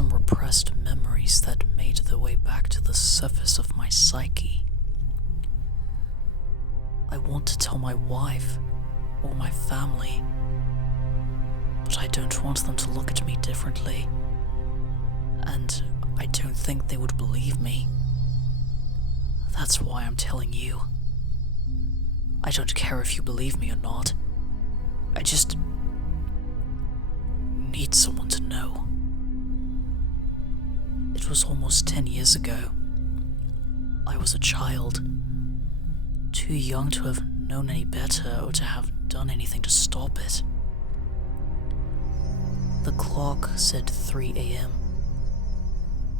some repressed memories that made their way back to the surface of my psyche. I want to tell my wife or my family, but I don't want them to look at me differently, and I don't think they would believe me. That's why I'm telling you. I don't care if you believe me or not. I just need someone to know. It was almost 10 years ago. I was a child, too young to have known any better or to have done anything to stop it. The clock said 3 a.m.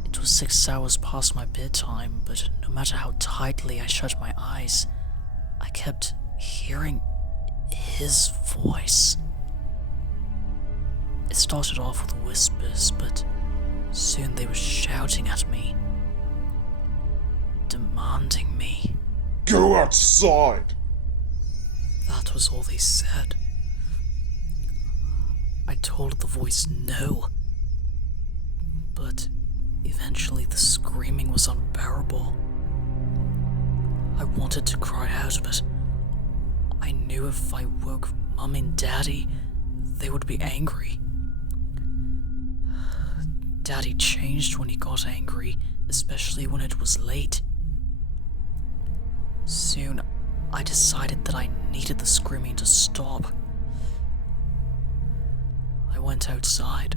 It was 6 hours past my bedtime, but no matter how tightly I shut my eyes, I kept hearing his voice. It started off with whispers, but soon they were shouting at me, demanding me. Go outside! That was all they said. I told the voice no, but eventually the screaming was unbearable. I wanted to cry out, but I knew if I woke Mum and Daddy, they would be angry. Daddy changed when he got angry, especially when it was late. Soon, I decided that I needed the screaming to stop. I went outside.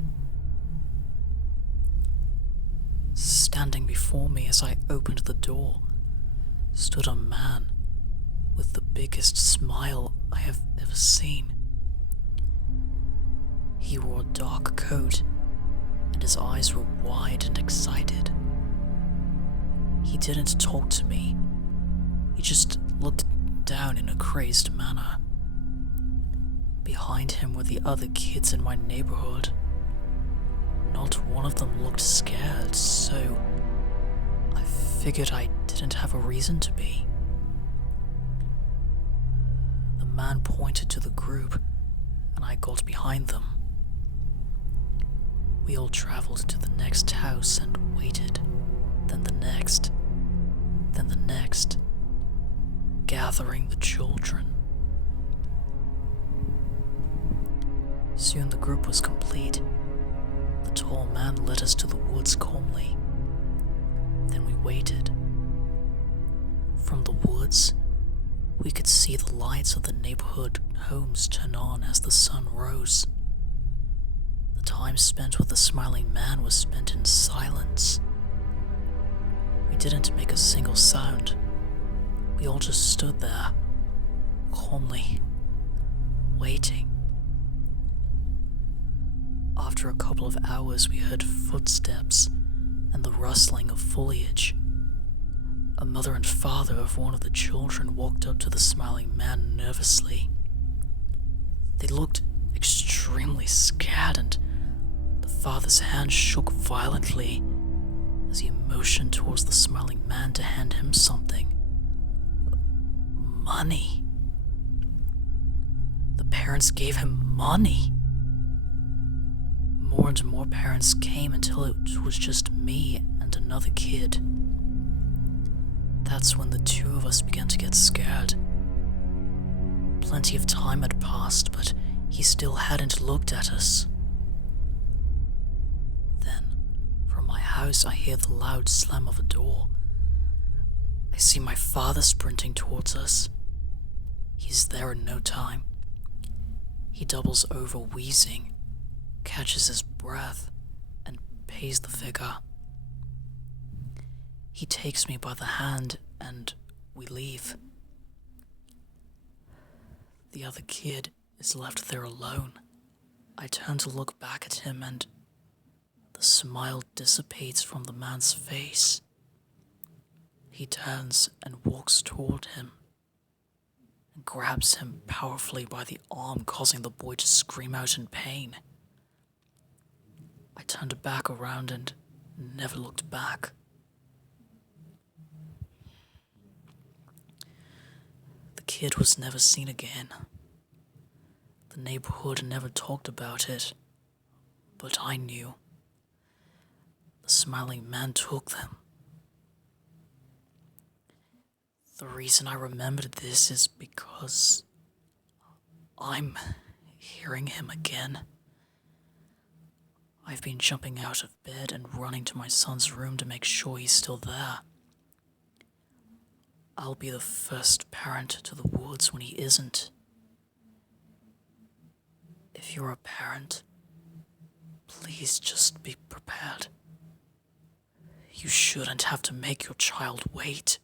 Standing before me as I opened the door stood a man with the biggest smile I have ever seen. He wore a dark coat, and his eyes were wide and excited. He didn't talk to me. He just looked down in a crazed manner. Behind him were the other kids in my neighborhood. Not one of them looked scared, so I figured I didn't have a reason to be. The man pointed to the group, and I got behind them. We all traveled to the next house and waited, then the next, gathering the children. Soon the group was complete. The tall man led us to the woods calmly. Then we waited. From the woods, we could see the lights of the neighborhood homes turn on as the sun rose. The time spent with the smiling man was spent in silence. We didn't make a single sound. We all just stood there, calmly, waiting. After a couple of hours, we heard footsteps and the rustling of foliage. A mother and father of one of the children walked up to the smiling man nervously. They looked extremely scared, and the father's hand shook violently as he motioned towards the smiling man to hand him something. Money. The parents gave him money. More and more parents came until it was just me and another kid. That's when the two of us began to get scared. Plenty of time had passed, but he still hadn't looked at us. Then, from my house, I hear the loud slam of a door. I see my father sprinting towards us. He's there in no time. He doubles over wheezing, catches his breath, and pays the figure. He takes me by the hand, and we leave. The other kid is left there alone. I turn to look back at him, and the smile dissipates from the man's face. He turns and walks toward him, and grabs him powerfully by the arm, causing the boy to scream out in pain. I turned back around and never looked back. The kid was never seen again. The neighborhood never talked about it, but I knew. smiling man took them. The reason I remembered this is because I'm hearing him again. I've been jumping out of bed and running to my son's room to make sure he's still there. I'll be the first parent to the woods when he isn't. If you're a parent, please just be prepared. You shouldn't have to make your child wait.